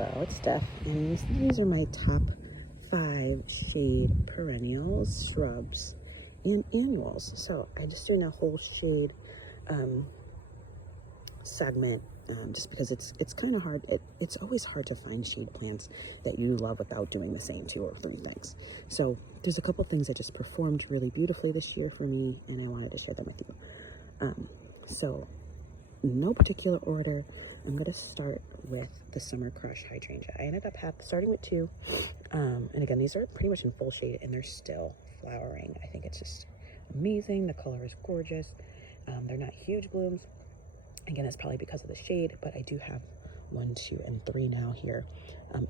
Hello, it's Steph, and these are my top 5 shade perennials, shrubs, and annuals. So I just doing a whole shade segment just because it's kind of hard. It's always hard to find shade plants that you love without doing the same 2 or 3 things. So there's a couple things that just performed really beautifully this year for me, and I wanted to share them with you. So no particular order. I'm going to start with the Summer Crush Hydrangea. I ended up starting with 2. And again, these are pretty much in full shade and they're still flowering. I think it's just amazing. The color is gorgeous. They're not huge blooms. Again, it's probably because of the shade, but I do have 1, 2, and 3 now here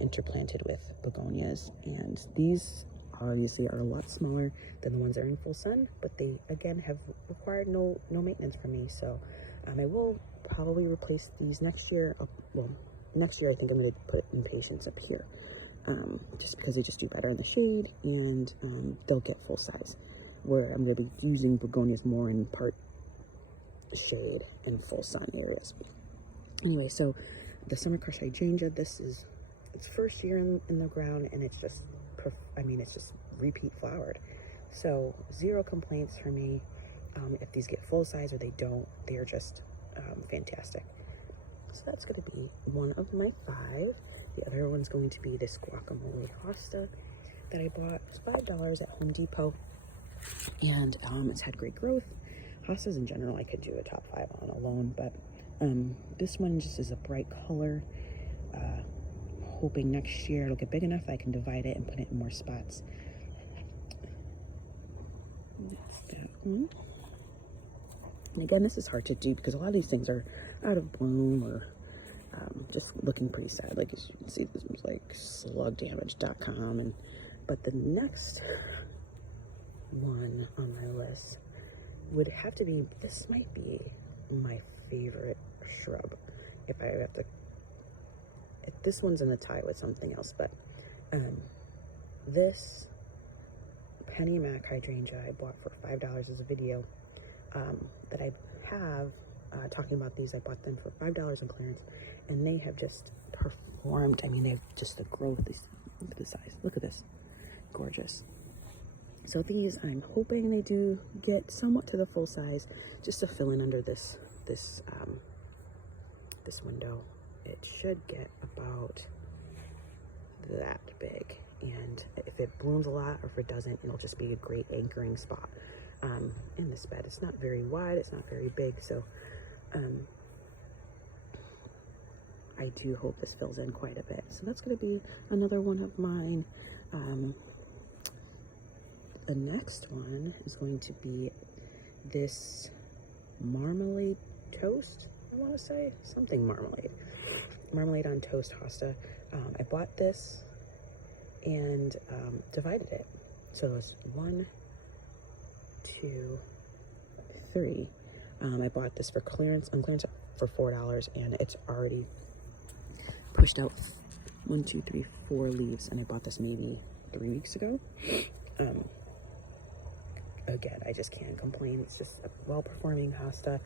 interplanted with begonias. And these obviously are a lot smaller than the ones that are in full sun, but they again have required no maintenance from me. So I will probably replace these next year. Well, next year I think I'm going to put Impatiens up here just because they just do better in the shade, and they'll get full size, where I'm going to be using begonias more in part shade and full sun areas. Anyway, so the Summer Crush Hydrangea, this is its first year in the ground, and it's just it's just repeat flowered. So 0 complaints for me. If these get full size or they don't, they are just fantastic. So that's going to be one of my 5. The other one's going to be this guacamole hosta that I bought. It's $5 at Home Depot, and it's had great growth. Hostas in general, I could do a top 5 on alone, but this one just is a bright color. Hoping next year it'll get big enough I can divide it and put it in more spots. That's that one. And again, this is hard to do because a lot of these things are out of bloom or just looking pretty sad. Like as you can see, this was like slugdamage.com. But the next one on my list would have to be, this might be my favorite shrub. If I have to, this one's in a tie with something else, but this Penny Mac hydrangea I bought for $5 as a video that I have talking about these. I bought them for $5 on clearance, and they have just performed. I mean, they've just the growth. Look at the size. Look at this, gorgeous. So these, I'm hoping they do get somewhat to the full size, just to fill in under this window. It should get about that big, and if it blooms a lot or if it doesn't, it'll just be a great anchoring spot in this bed. It's not very wide, it's not very big, so I do hope this fills in quite a bit. So that's going to be another one of mine. The next one is going to be this marmalade toast. I want to say something marmalade on toast hosta. I bought this and divided it. So it's 1, 2, 3. I bought this for clearance on clearance for $4, and it's already pushed out 1, 2, 3, 4 leaves, and I bought this maybe 3 weeks ago. Again, I just can't complain. It's just a well-performing hosta,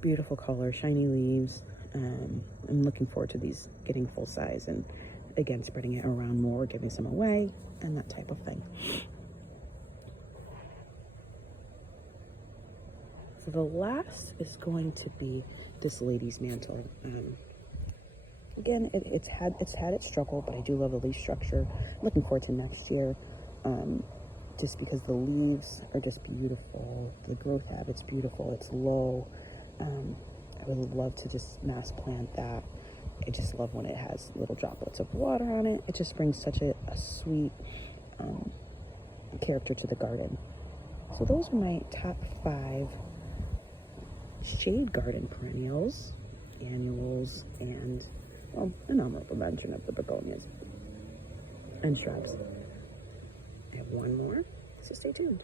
beautiful color, shiny leaves. I'm looking forward to these getting full size, and again, spreading it around more, giving some away, and that type of thing. So the last is going to be this lady's mantle. Again, it's had its struggle, but I do love the leaf structure. Looking forward to next year, just because the leaves are just beautiful. The growth habit's beautiful. It's low. I would love to just mass plant that. I just love when it has little droplets of water on it. It just brings such a sweet character to the garden. So those are my top 5 shade garden perennials, annuals, and, well, an honorable mention of the begonias and shrubs. I have one more, so stay tuned.